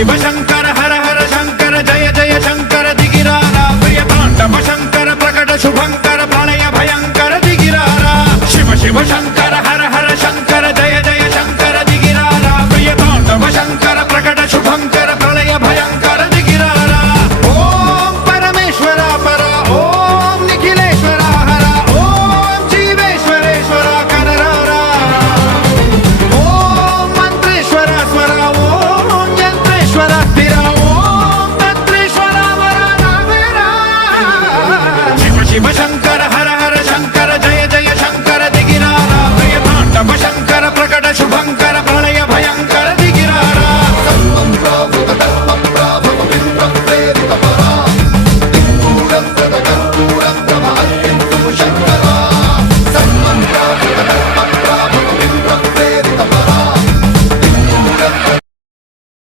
शिव शंकर हर हर शंकर जय जय शंकर दिगिरारा प्रिय तांडव शंकर प्रकट शुभंकर प्रलय भयंकर दिगिरारा शिव शिव शंकर